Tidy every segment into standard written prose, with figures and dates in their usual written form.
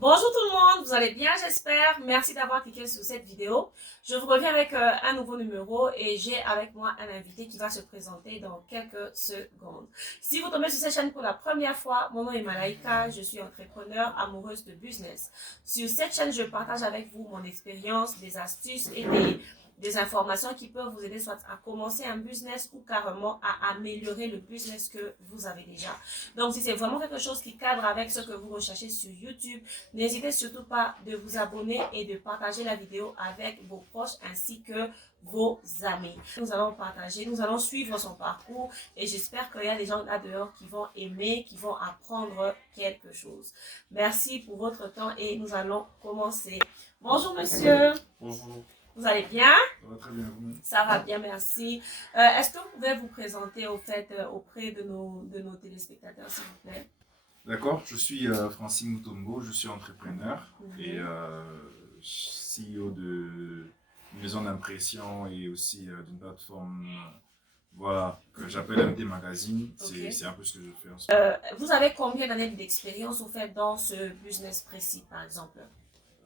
Bonjour tout le monde, vous allez bien j'espère. Merci d'avoir cliqué sur cette vidéo. Je vous reviens avec un nouveau numéro et j'ai avec moi un invité qui va se présenter dans quelques secondes. Si vous tombez sur cette chaîne pour la première fois, mon nom est Malaika, je suis entrepreneur amoureuse de business. Sur cette chaîne, je partage avec vous mon expérience, des astuces et des informations qui peuvent vous aider soit à commencer un business ou carrément à améliorer le business que vous avez déjà. Donc, si c'est vraiment quelque chose qui cadre avec ce que vous recherchez sur YouTube, n'hésitez surtout pas de vous abonner et de partager la vidéo avec vos proches ainsi que vos amis. Nous allons partager, nous allons suivre son parcours et j'espère qu'il y a des gens là dehors qui vont aimer, qui vont apprendre quelque chose. Merci pour votre temps et nous allons commencer. Bonjour monsieur. Bonjour, Vous allez bien? ça va très bien vous? Ça va bien, merci. Est-ce que vous pouvez vous présenter au fait auprès de nos téléspectateurs, s'il vous plaît? D'accord, je suis Francine Mutombo, je suis entrepreneur et CEO de une maison d'impression et aussi d'une plateforme voilà, que j'appelle MD Magazine. Ok. C'est un peu ce que je fais en ce moment. Vous avez combien d'années d'expérience au fait dans ce business précis, par exemple?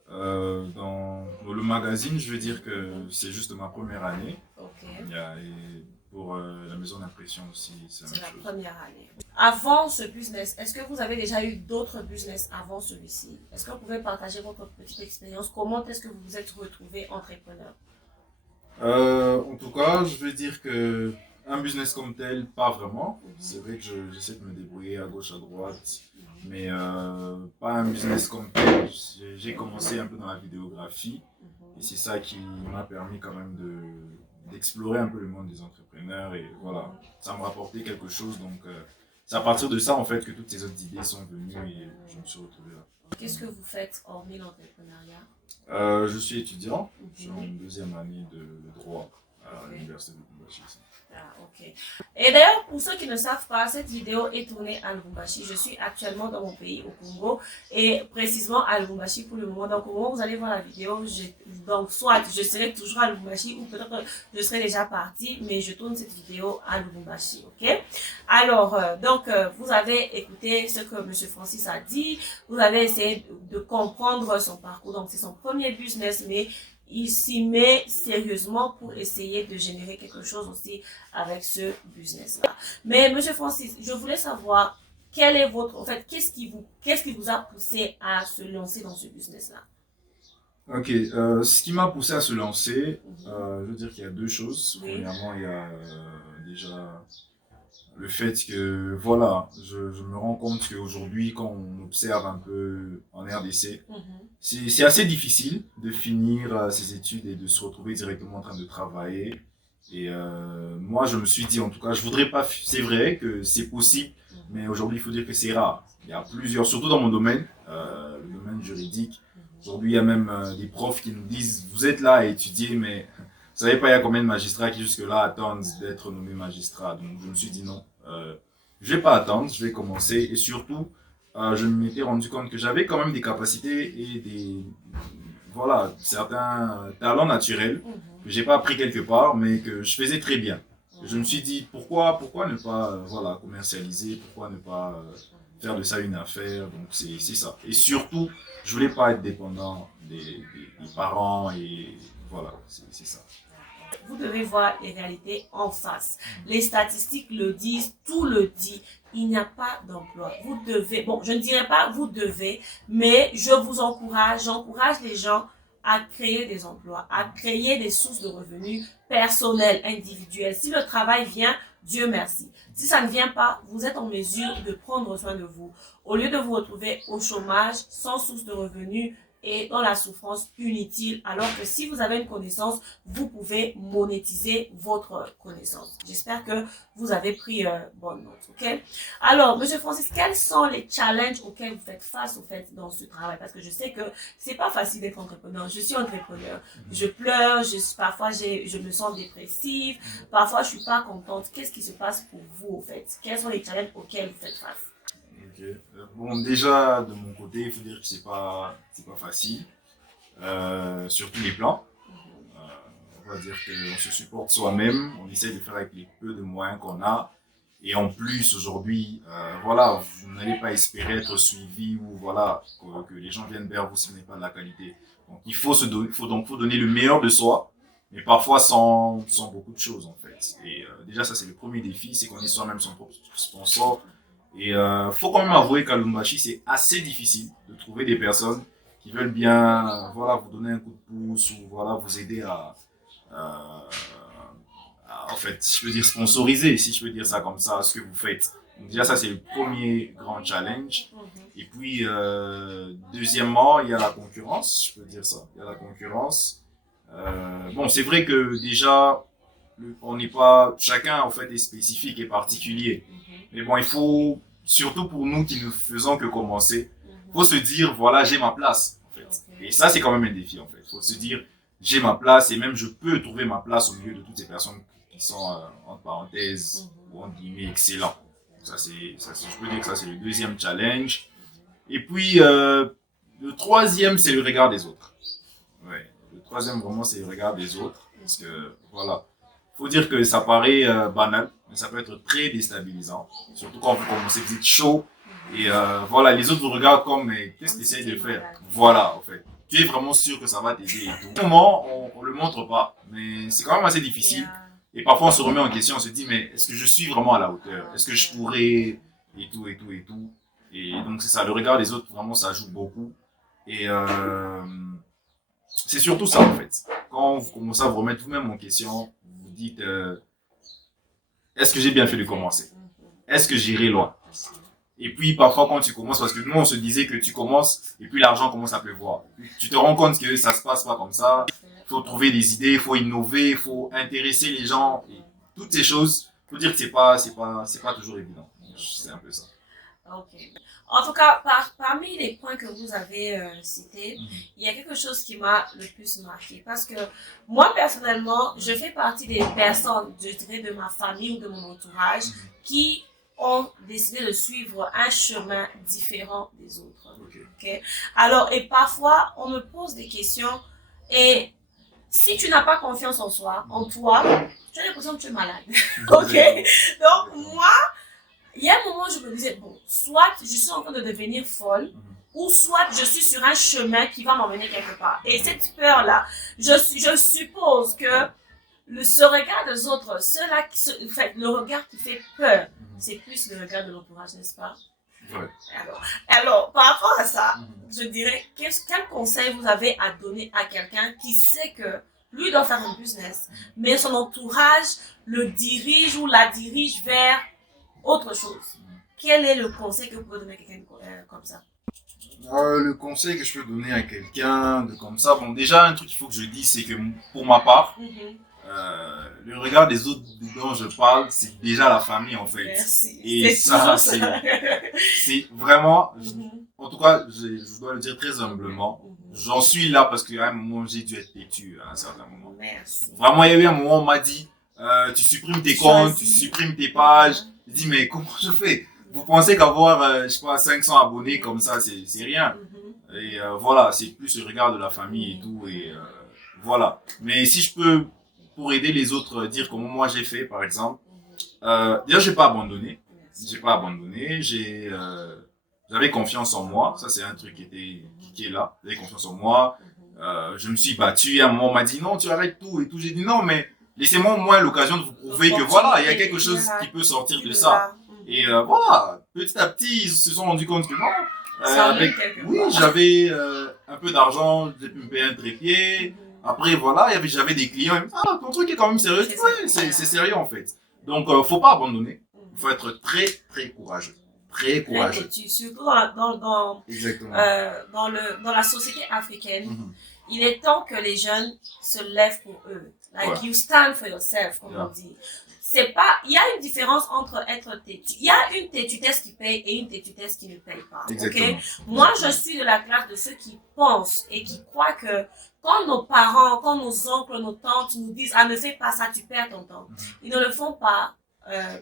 Dans le magazine, je veux dire que c'est juste ma première année. Ok, Et pour la maison d'impression aussi, c'est la c'est même la chose. première année. Avant ce business, est-ce que vous avez déjà eu d'autres business avant celui-ci? Est-ce que vous pouvez partager votre petite expérience? Comment est-ce que vous vous êtes retrouvé entrepreneur? En tout cas, je veux dire que un business comme tel, pas vraiment. C'est vrai que j'essaie de me débrouiller à gauche, à droite, mais pas un business comme tel. J'ai commencé un peu dans la vidéographie et c'est ça qui m'a permis quand même d'explorer un peu le monde des entrepreneurs et voilà, ça me rapportait quelque chose. Donc c'est à partir de ça en fait que toutes ces autres idées sont venues et je me suis retrouvé là. Qu'est-ce que vous faites hormis l'entrepreneuriat? Je suis étudiant, je suis en deuxième année de droit à l'université de Lubumbashi. Ah, ok. Et d'ailleurs, pour ceux qui ne savent pas, cette vidéo est tournée à Lubumbashi. Je suis actuellement dans mon pays, au Congo, et précisément à Lubumbashi pour le moment. Donc, au moment où vous allez voir la vidéo, donc soit je serai toujours à Lubumbashi ou peut-être que je serai déjà partie, mais je tourne cette vidéo à Lubumbashi, ok? Alors, vous avez écouté ce que M. Francis a dit, vous avez essayé de comprendre son parcours. Donc, c'est son premier business, mais il s'y met sérieusement pour essayer de générer quelque chose aussi avec ce business-là. Mais Monsieur Francis, je voulais savoir quel est votre, en fait, qu'est-ce qui vous a poussé à se lancer dans ce business-là? Ok, ce qui m'a poussé à se lancer, je veux dire qu'il y a deux choses. Oui. Premièrement, il y a déjà le fait que, voilà, je me rends compte qu'aujourd'hui, quand on observe un peu en RDC, c'est assez difficile de finir ses études et de se retrouver directement en train de travailler. Et moi, je me suis dit, en tout cas, je voudrais pas. C'est vrai que c'est possible, mais aujourd'hui, il faut dire que c'est rare. Il y a plusieurs, surtout dans mon domaine, le domaine juridique. Aujourd'hui, il y a même des profs qui nous disent, vous êtes là à étudier, mais vous savez pas, il y a combien de magistrats qui jusque-là attendent d'être nommés magistrats. Donc, je me suis dit non, je vais pas attendre, je vais commencer. Et surtout, je m'étais rendu compte que j'avais quand même des capacités et voilà, certains talents naturels que j'ai pas appris quelque part, mais que je faisais très bien. Je me suis dit, pourquoi ne pas voilà, commercialiser, pourquoi ne pas faire de ça une affaire, donc c'est ça. Et surtout, je voulais pas être dépendant des parents et voilà, c'est ça. Vous devez voir les réalités en face. Les statistiques le disent, tout le dit. Il n'y a pas d'emploi. Vous devez, bon, je ne dirais pas vous devez, mais j'encourage les gens à créer des emplois, à créer des sources de revenus personnels, individuels. Si le travail vient, Dieu merci. Si ça ne vient pas, vous êtes en mesure de prendre soin de vous. Au lieu de vous retrouver au chômage, sans source de revenus, et dans la souffrance inutile, alors que si vous avez une connaissance, vous pouvez monétiser votre connaissance. J'espère que vous avez pris bonne note, ok? Alors, Monsieur Francis, quels sont les challenges auxquels vous faites face, au fait, dans ce travail? Parce que je sais que c'est pas facile d'être entrepreneur. Je suis entrepreneur. Je pleure, parfois je me sens dépressive, parfois je suis pas contente. Qu'est-ce qui se passe pour vous, au fait? Quels sont les challenges auxquels vous faites face? Ok. Bon, déjà, de mon côté, il faut dire que c'est pas facile, sur tous les plans. On va dire qu'on se supporte soi-même, on essaie de faire avec les peu de moyens qu'on a. Et en plus, aujourd'hui, voilà, vous n'allez pas espérer être suivi ou voilà, que les gens viennent vers vous si vous n'avez pas de la qualité. Donc, faut donner le meilleur de soi, mais parfois sans beaucoup de choses, en fait. Et déjà, ça, c'est le premier défi, c'est qu'on est soi-même son propre sponsor. Et faut quand même avouer qu'à Lumbashi, c'est assez difficile de trouver des personnes qui veulent bien, voilà, vous donner un coup de pouce ou voilà, vous aider en fait, si je peux dire sponsoriser, si je peux dire ça comme ça, ce que vous faites. Donc déjà, ça, c'est le premier grand challenge. Et puis, deuxièmement, il y a la concurrence, je peux dire ça. Il y a la concurrence. Bon, c'est vrai que déjà, on n'est pas, chacun, en fait, est spécifique et particulier. Mais bon, il faut, surtout pour nous qui ne faisons que commencer, faut se dire, voilà, j'ai ma place, en fait. Et ça, c'est quand même un défi, en fait. Faut se dire, j'ai ma place et même je peux trouver ma place au milieu de toutes ces personnes qui sont, entre parenthèses, ou entre guillemets, excellents. Ça, je peux dire que ça, c'est le deuxième challenge. Et puis, le troisième, c'est le regard des autres. Ouais. Le troisième, vraiment, c'est le regard des autres. Parce que, voilà. Faut dire que ça paraît banal, mais ça peut être très déstabilisant. Surtout quand vous commencez, vous êtes chaud. Et voilà, les autres vous regardent comme, mais qu'est-ce que tu essayes de faire? Voilà, en fait. Tu es vraiment sûr que ça va t'aider et tout. Au moment, on le montre pas, mais c'est quand même assez difficile. Et parfois, on se remet en question, on se dit, mais est-ce que je suis vraiment à la hauteur? Est-ce que je pourrais? Et tout, et tout, et tout. Et donc, c'est ça, le regard des autres, vraiment, ça joue beaucoup. Et c'est surtout ça, en fait. Quand vous commencez à vous remettre vous-même en question, vous dites, est-ce que j'ai bien fait de commencer? Est-ce que j'irai loin? Et puis, parfois, quand tu commences, parce que nous, on se disait que tu commences, et puis l'argent commence à pleuvoir. Tu te rends compte que ça se passe pas comme ça. Il faut trouver des idées, il faut innover, il faut intéresser les gens. Et toutes ces choses, faut dire que c'est pas toujours évident. C'est un peu ça. Ok. En tout cas, parmi les points que vous avez cités, il y a quelque chose qui m'a le plus marqué. Parce que moi, personnellement, je fais partie des personnes, je dirais, de ma famille ou de mon entourage, qui ont décidé de suivre un chemin différent des autres. Okay? Alors, et parfois, on me pose des questions et si tu n'as pas confiance en soi, tu as l'impression que tu es malade. Ok? Donc, moi, il y a un moment où je me disais, bon, soit je suis en train de devenir folle, ou soit je suis sur un chemin qui va m'emmener quelque part. Et cette peur-là, je suppose que ce regard des autres, le regard qui fait peur, c'est plus le regard de l'entourage, n'est-ce pas? Ouais. Alors, par rapport à ça, je dirais, quel conseil vous avez à donner à quelqu'un qui sait que lui doit faire un business, mais son entourage le dirige ou la dirige vers autre chose? Quel est le conseil que vous pouvez donner à quelqu'un comme ça? Le conseil que je peux donner à quelqu'un de comme ça, bon, déjà, un truc qu'il faut que je dise, c'est que pour ma part, le regard des autres dont je parle, c'est déjà la famille, en fait. Merci. Et ça, c'est vraiment, en tout cas, je dois le dire très humblement, j'en suis là parce qu'à un moment, j'ai dû être têtu à un certain moment. Merci. Vraiment, il y a eu un moment où on m'a dit, tu supprimes tes comptes, tu supprimes tes pages. Je dis, mais comment je fais? Vous pensez qu'avoir, je sais pas, 500 abonnés comme ça, c'est rien. Et voilà, c'est plus le regard de la famille et tout. Et voilà. Mais si je peux, pour aider les autres, dire comment moi j'ai fait, par exemple. Déjà, j'ai pas abandonné. J'avais confiance en moi. Ça, c'est un truc qui est là. J'avais confiance en moi. Je me suis battu. À un moment, on m'a dit, non, tu arrêtes tout et tout. J'ai dit, non, mais laissez-moi au moins l'occasion de vous prouver que voilà, il y a quelque chose qui peut sortir de ça. Et voilà, petit à petit, ils se sont rendus compte que bon, j'avais un peu d'argent, j'ai pu me payer un trépied. Après, voilà, j'avais des clients. Ah, ton truc est quand même sérieux. Ouais, c'est sérieux en fait. Donc, faut pas abandonner. Il faut être très, très courageux. Très courageux. Surtout dans la société africaine, il est temps que les jeunes se lèvent pour eux. Like, you stand for yourself, comme on dit. Il y a une différence entre être têtu. Il y a une têtutesse qui paye et une têtutesse qui ne paye pas. Okay? Moi, je suis de la classe de ceux qui pensent et qui croient que quand nos parents, quand nos oncles, nos tantes nous disent, ah, ne fais pas ça, tu perds ton temps. Ils ne le font pas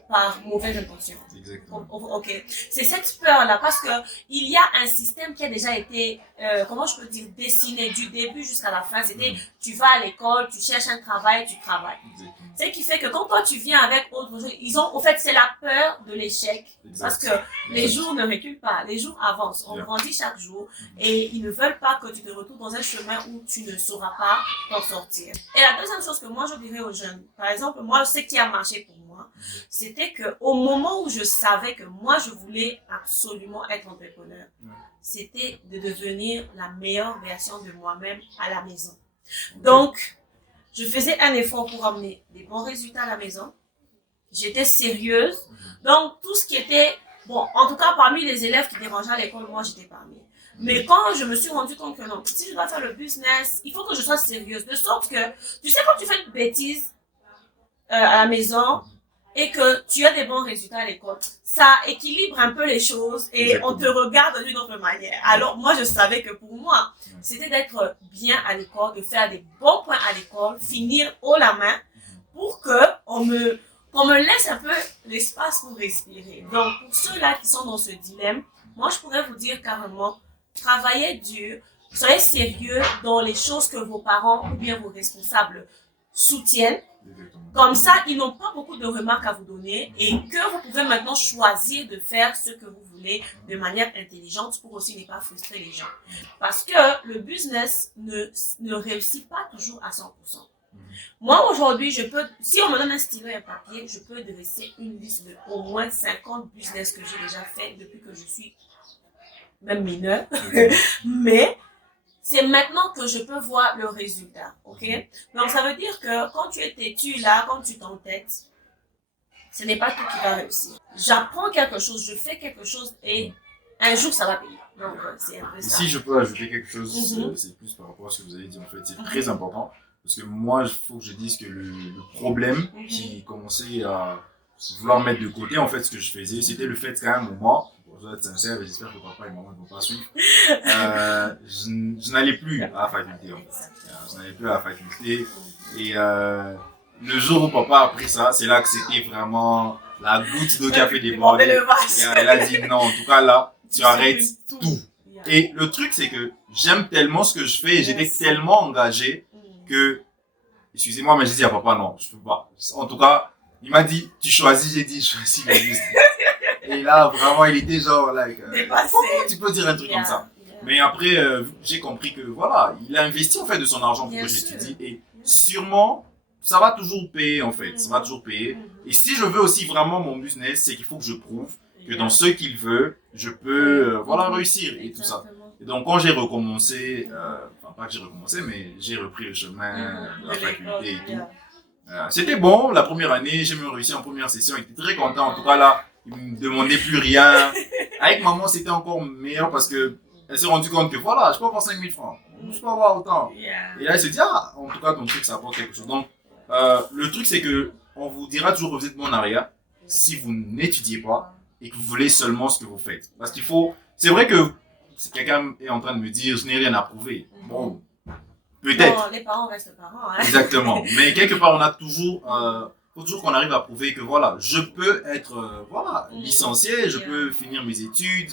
par mauvaise intention. Exactement. Ok. C'est cette peur-là parce que il y a un système qui a déjà été, comment je peux dire, dessiné du début jusqu'à la fin. C'était, tu vas à l'école, tu cherches un travail, tu travailles. Exactement. Ce qui fait que quand toi tu viens avec autre chose, ils ont, au fait, c'est la peur de l'échec. Parce que les jours ne reculent pas, les jours avancent. On grandit chaque jour et ils ne veulent pas que tu te retrouves dans un chemin où tu ne sauras pas t'en sortir. Et la deuxième chose que moi je dirais aux jeunes, par exemple, moi, ce qui a marché pour moi, c'était que au moment où je savais que moi je voulais absolument être entrepreneur, c'était de devenir la meilleure version de moi-même à la maison. Donc, je faisais un effort pour amener des bons résultats à la maison. J'étais sérieuse. Donc, tout ce qui était, bon, en tout cas, parmi les élèves qui dérangeaient à l'école, moi, j'étais parmi. Mais quand je me suis rendu compte que non, si je dois faire le business, il faut que je sois sérieuse. De sorte que, tu sais, quand tu fais une bêtise à la maison et que tu as des bons résultats à l'école, ça équilibre un peu les choses et Exactement. On te regarde d'une autre manière. Alors, moi, je savais que pour moi, c'était d'être bien à l'école, de faire des bons points à l'école, finir haut la main pour que qu'on me laisse un peu l'espace pour respirer. Donc, pour ceux-là qui sont dans ce dilemme, moi, je pourrais vous dire carrément, travaillez dur, soyez sérieux dans les choses que vos parents ou bien vos responsables soutiennent. Comme ça, ils n'ont pas beaucoup de remarques à vous donner et que vous pouvez maintenant choisir de faire ce que vous voulez de manière intelligente pour aussi ne pas frustrer les gens. Parce que le business ne réussit pas toujours à 100%. Moi, aujourd'hui, si on me donne un stylo et un papier, je peux dresser une liste de au moins 50 business que j'ai déjà fait depuis que je suis même mineure. Mais c'est maintenant que je peux voir le résultat, ok? Donc, ça veut dire que quand tu es têtu là, quand tu t'entêtes, ce n'est pas tout qui va réussir. J'apprends quelque chose, je fais quelque chose et un jour, ça va payer. Donc, c'est un peu ça. Si je peux ajouter quelque chose, c'est plus par rapport à ce que vous avez dit, en fait, c'est très important. Parce que moi, il faut que je dise que le problème qui commençait à vouloir mettre de côté, en fait, ce que je faisais, c'était le fait qu'à un moment, je dois être sincère, et j'espère que papa et maman ne vont pas suivre, je n'allais plus à la faculté. En fait. Je n'allais plus à la faculté. Et le jour où papa a pris ça, c'est là que c'était vraiment la goutte d'eau qui a fait déborder. Et elle a dit non, en tout cas là, tu arrêtes tout. Et le truc, c'est que j'aime tellement ce que je fais et j'étais tellement engagé que, excusez-moi, mais j'ai dit à papa, non, je peux pas. En tout cas, il m'a dit, tu choisis, j'ai dit, je choisis le business. Et là, vraiment, il était genre, comment tu peux dire un truc comme ça? Mais après, j'ai compris que, voilà, il a investi, en fait, de son argent pour que j'étudie. Et sûrement, ça va toujours payer, en fait. Ça va toujours payer. Et si je veux aussi vraiment mon business, c'est qu'il faut que je prouve que dans ce qu'il veut, je peux, voilà, réussir et tout ça. Et donc, quand j'ai recommencé, enfin, pas que j'ai recommencé, mais j'ai repris le chemin de la faculté et tout. C'était bon, la première année, j'ai même réussi en première session, il était très content. En tout cas, là, il me demandait plus rien. Avec maman, c'était encore meilleur parce que elle s'est rendue compte que voilà, je peux avoir 5 000 francs. Je peux avoir autant. Et là, elle se dit, ah, en tout cas, ton truc, ça apporte quelque chose. Donc, le truc, c'est que on vous dira toujours que vous êtes bon en arrière si vous n'étudiez pas et que vous voulez seulement ce que vous faites. Parce qu'il faut, c'est vrai que si quelqu'un est en train de me dire, je n'ai rien à prouver. Bon, peut-être. Non, les parents restent parents. Hein. Exactement. Mais quelque part, on a toujours, faut toujours qu'on arrive à prouver que voilà, je peux être, voilà, licencié, je peux finir mes études.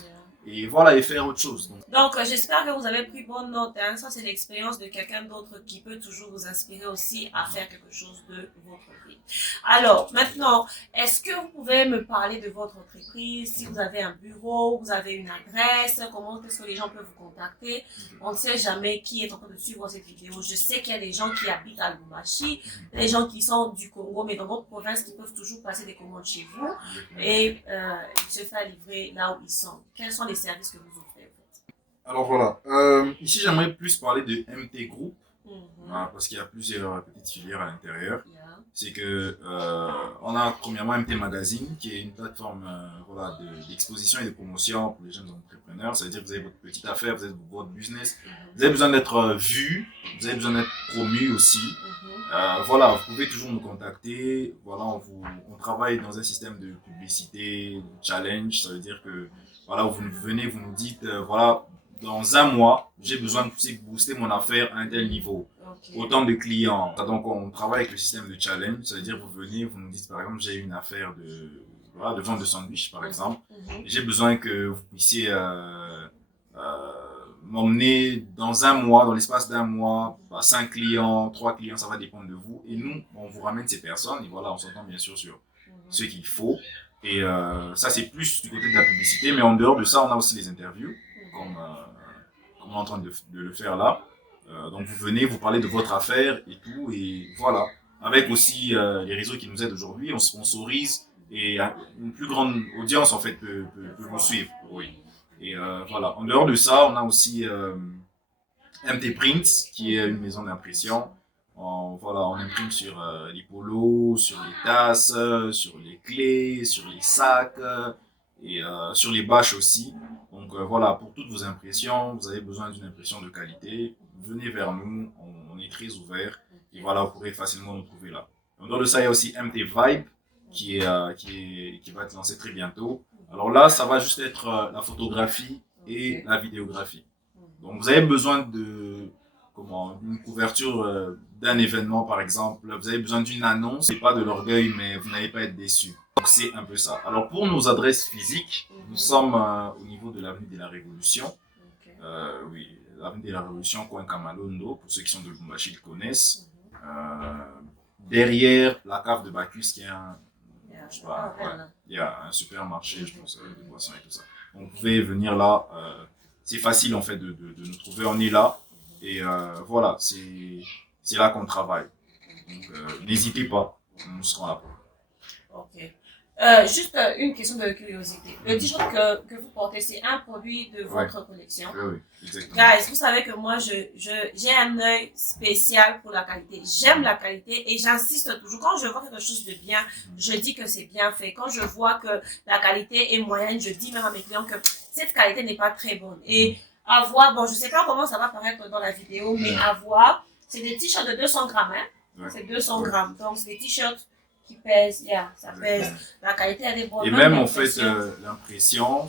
Et voilà, et faire autre chose. Donc j'espère que vous avez pris bonne note. Hein. Ça, c'est l'expérience de quelqu'un d'autre qui peut toujours vous inspirer aussi à faire quelque chose de votre vie. Alors, maintenant, est-ce que vous pouvez me parler de votre entreprise? Si vous avez un bureau, vous avez une adresse, comment est-ce que les gens peuvent vous contacter? On ne sait jamais qui est en train de suivre cette vidéo. Je sais qu'il y a des gens qui habitent à Lubumbashi, des gens qui sont du Congo, mais dans votre province, qui peuvent toujours passer des commandes chez vous et se faire livrer là où ils sont. Quels sont les services que vous offrez en fait? Alors voilà, ici j'aimerais plus parler de MT Group, parce qu'il y a plusieurs petites filières à l'intérieur. C'est que on a premièrement MT Magazine, qui est une plateforme voilà, d'exposition et de promotion pour les jeunes entrepreneurs. Ça veut dire que vous avez votre petite affaire, vous avez votre business, vous avez besoin d'être vu, vous avez besoin d'être promu aussi. Voilà, vous pouvez toujours nous contacter. Voilà, on travaille dans un système de publicité, de challenge. Ça veut dire que voilà, vous venez, vous nous dites, voilà, dans un mois, j'ai besoin de booster mon affaire à un tel niveau. autant de clients. Donc, on travaille avec le système de challenge, c'est-à-dire vous venez, vous nous dites par exemple, j'ai une affaire de vente de sandwich par exemple, et j'ai besoin que vous puissiez m'emmener dans un mois, dans l'espace d'un mois, 5 clients, 3 clients, ça va dépendre de vous. Et nous, on vous ramène ces personnes et voilà, on s'entend bien sûr sur ce qu'il faut. Et ça, c'est plus du côté de la publicité, mais en dehors de ça, on a aussi les interviews, comme on est en train de le faire là. Donc vous venez, vous parlez de votre affaire et tout, et voilà. Avec aussi les réseaux qui nous aident aujourd'hui, on sponsorise et une plus grande audience en fait peut vous suivre. Oui. Et voilà. En dehors de ça, on a aussi MT Print, qui est une maison d'impression. Voilà, on imprime sur les polos, sur les tasses, sur les clés, sur les sacs et sur les bâches aussi. Donc voilà, pour toutes vos impressions, vous avez besoin d'une impression de qualité, venez vers nous, on est très ouvert et voilà, vous pourrez facilement nous trouver là. En dehors de ça, il y a aussi MT Vibe qui va être lancé très bientôt. Alors là, ça va juste être la photographie et la vidéographie. Donc vous avez besoin d'une couverture d'un événement par exemple, vous avez besoin d'une annonce, c'est pas de l'orgueil mais vous n'allez pas être déçu. Donc c'est un peu ça. Alors pour nos adresses physiques, nous sommes au niveau de l'avenue de la Révolution. Oui, l'avenue de la Révolution, coin Kamalondo, pour ceux qui sont de Lubumbashi le connaissent. Derrière la cave de Bacchus qui est il y a un supermarché, je pense, de boissons et tout ça. Donc vous pouvez venir là, c'est facile en fait de nous trouver, on est là. Et voilà, c'est là qu'on travaille. Donc, n'hésitez pas, nous serons là. Ok. Juste une question de curiosité. Le t-shirt que vous portez, c'est un produit de votre collection. Oui, exactement. Guys, vous savez que moi, j'ai un œil spécial pour la qualité. J'aime la qualité et j'insiste toujours. Quand je vois quelque chose de bien, je dis que c'est bien fait. Quand je vois que la qualité est moyenne, je dis même à mes clients que cette qualité n'est pas très bonne. Et à voir, bon, je sais pas comment ça va paraître dans la vidéo, mais à voir, c'est des t-shirts de 200 grammes, hein. C'est 200 grammes. Donc, c'est des t-shirts qui pèsent, ça pèse. La qualité, elle est bonne. Et même, en fait, l'impression,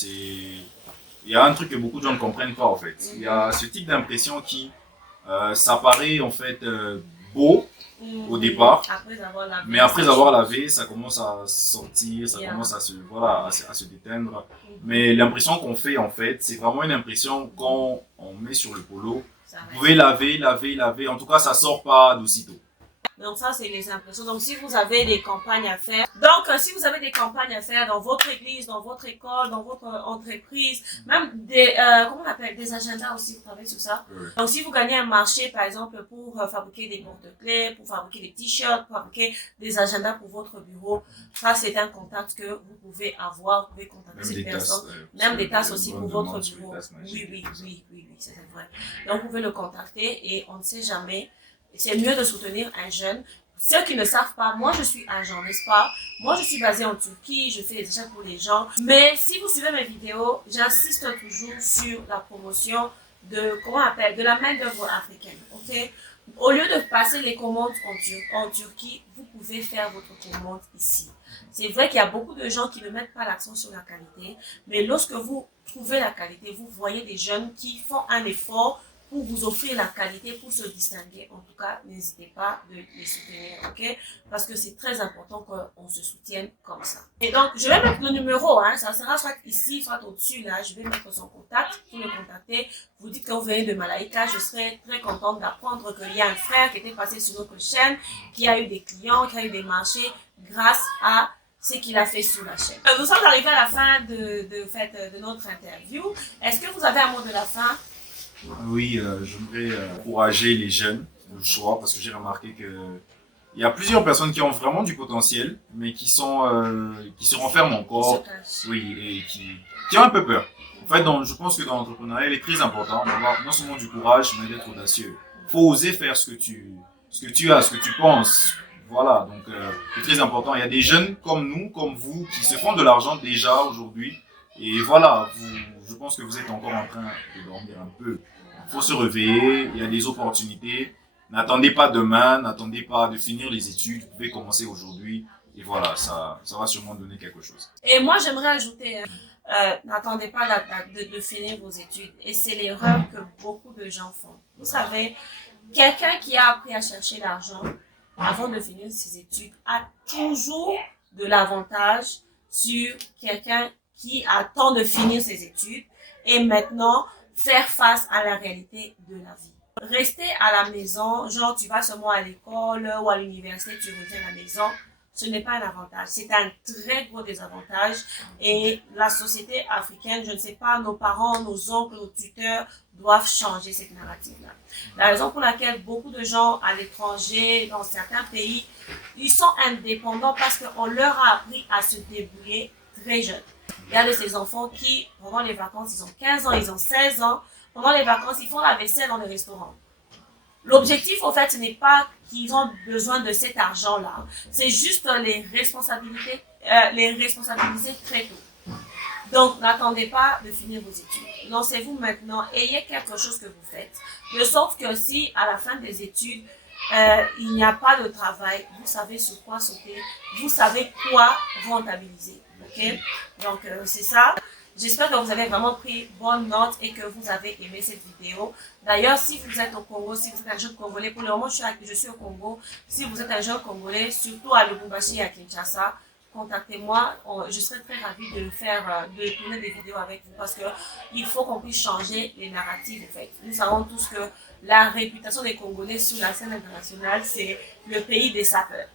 il y a un truc que beaucoup de gens ne comprennent pas, en fait. Il y a ce type d'impression qui, ça paraît, en fait, beau au départ. Mais après avoir lavé, ça commence à sortir, ça commence à se déteindre. Mais l'impression qu'on fait, en fait, c'est vraiment une impression qu'on met sur le polo. Vous pouvez laver. En tout cas, ça sort pas d'aussitôt. Donc ça, c'est les impressions. Donc si vous avez des campagnes à faire, dans votre église, dans votre école, dans votre entreprise, même des agendas aussi, vous travaillez sur ça. Oui. Donc si vous gagnez un marché, par exemple, pour fabriquer des porte-clés, pour fabriquer des t-shirts, pour fabriquer des agendas pour votre bureau, ça c'est un contact que vous pouvez avoir, vous pouvez contacter ces personnes. Même des tasses aussi pour votre bureau. Oui, c'est vrai. Donc vous pouvez le contacter et on ne sait jamais. C'est mieux de soutenir un jeune. Ceux qui ne savent pas, moi je suis agent, n'est-ce pas? Moi je suis basée en Turquie, je fais des achats pour les gens. Mais si vous suivez mes vidéos, j'insiste toujours sur la promotion de la main-d'œuvre africaine. Ok? Au lieu de passer les commandes en Turquie, vous pouvez faire votre commande ici. C'est vrai qu'il y a beaucoup de gens qui ne mettent pas l'accent sur la qualité, mais lorsque vous trouvez la qualité, vous voyez des jeunes qui font un effort pour vous offrir la qualité, pour se distinguer. En tout cas, n'hésitez pas de les soutenir, ok? Parce que c'est très important qu'on se soutienne comme ça. Et donc, je vais mettre le numéro, hein, ça sera soit ici, soit au-dessus, là. Je vais mettre son contact pour le contacter. Vous dites que vous venez de Malaika, je serai très contente d'apprendre qu'il y a un frère qui était passé sur notre chaîne, qui a eu des clients, qui a eu des marchés grâce à ce qu'il a fait sur la chaîne. Nous sommes arrivés à la fin de notre interview. Est-ce que vous avez un mot de la fin? Oui, j'aimerais encourager les jeunes le choix parce que j'ai remarqué que il y a plusieurs personnes qui ont vraiment du potentiel, mais qui se renferment encore, oui, et qui ont un peu peur. En fait, je pense que dans l'entrepreneuriat, il est très important d'avoir non seulement du courage, mais d'être audacieux. Faut oser faire ce que tu as, ce que tu penses. Voilà, donc c'est très important. Il y a des jeunes comme nous, comme vous, qui se font de l'argent déjà aujourd'hui. Et voilà, je pense que vous êtes encore en train de dormir un peu. Il faut se réveiller, il y a des opportunités. N'attendez pas demain, n'attendez pas de finir les études, vous pouvez commencer aujourd'hui. Et voilà, ça va sûrement donner quelque chose. Et moi, j'aimerais ajouter, n'attendez pas de finir vos études. Et c'est l'erreur que beaucoup de gens font. Vous savez, quelqu'un qui a appris à chercher l'argent avant de finir ses études a toujours de l'avantage sur quelqu'un qui attend de finir ses études et maintenant faire face à la réalité de la vie. Rester à la maison, genre tu vas seulement à l'école ou à l'université, tu reviens à la maison, ce n'est pas un avantage, c'est un très gros désavantage. Et la société africaine, je ne sais pas, nos parents, nos oncles, nos tuteurs doivent changer cette narrative-là. La raison pour laquelle beaucoup de gens à l'étranger, dans certains pays, ils sont indépendants parce qu'on leur a appris à se débrouiller très jeune. Il y a de ces enfants qui, pendant les vacances, ils ont 15 ans, ils ont 16 ans, pendant les vacances, ils font la vaisselle dans les restaurants. L'objectif, en fait, ce n'est pas qu'ils ont besoin de cet argent-là. C'est juste les responsabiliser très tôt. Donc, n'attendez pas de finir vos études. Lancez-vous maintenant. Ayez quelque chose que vous faites. De sorte que si, à la fin des études, il n'y a pas de travail, vous savez sur quoi sauter. Vous savez quoi rentabiliser. OK? Donc, c'est ça. J'espère que vous avez vraiment pris bonne note et que vous avez aimé cette vidéo. D'ailleurs, si vous êtes au Congo, si vous êtes un jeune Congolais, pour le moment je suis au Congo, si vous êtes un jeune Congolais, surtout à Lubumbashi et à Kinshasa, contactez-moi. Je serai très ravie de tourner des vidéos avec vous parce que il faut qu'on puisse changer les narratives en fait. Nous savons tous que la réputation des Congolais sur la scène internationale, c'est le pays des sapeurs.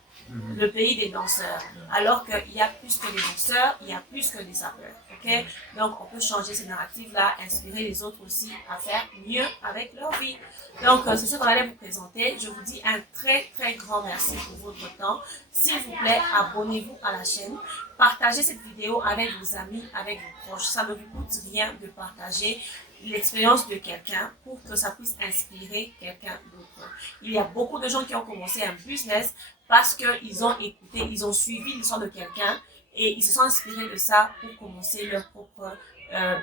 Le pays des danseurs. Alors qu'il y a plus que des danseurs, il y a plus que des sapeurs. Okay? Donc, on peut changer ces narratives-là, inspirer les autres aussi à faire mieux avec leur vie. Donc, c'est ce qu'on allait vous présenter. Je vous dis un très, très grand merci pour votre temps. S'il vous plaît, abonnez-vous à la chaîne. Partagez cette vidéo avec vos amis, avec vos proches. Ça ne vous coûte rien de partager l'expérience de quelqu'un pour que ça puisse inspirer quelqu'un d'autre. Il y a beaucoup de gens qui ont commencé un business parce qu'ils ont écouté, ils ont suivi l'histoire de quelqu'un et ils se sont inspirés de ça pour commencer leur propre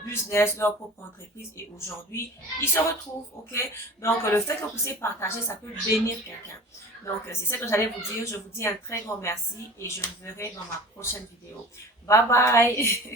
business, leur propre entreprise et aujourd'hui, ils se retrouvent, ok? Donc, le fait que vous puissiez partager, ça peut bénir quelqu'un. Donc, c'est ce que j'allais vous dire. Je vous dis un très grand merci et je vous verrai dans ma prochaine vidéo. Bye bye!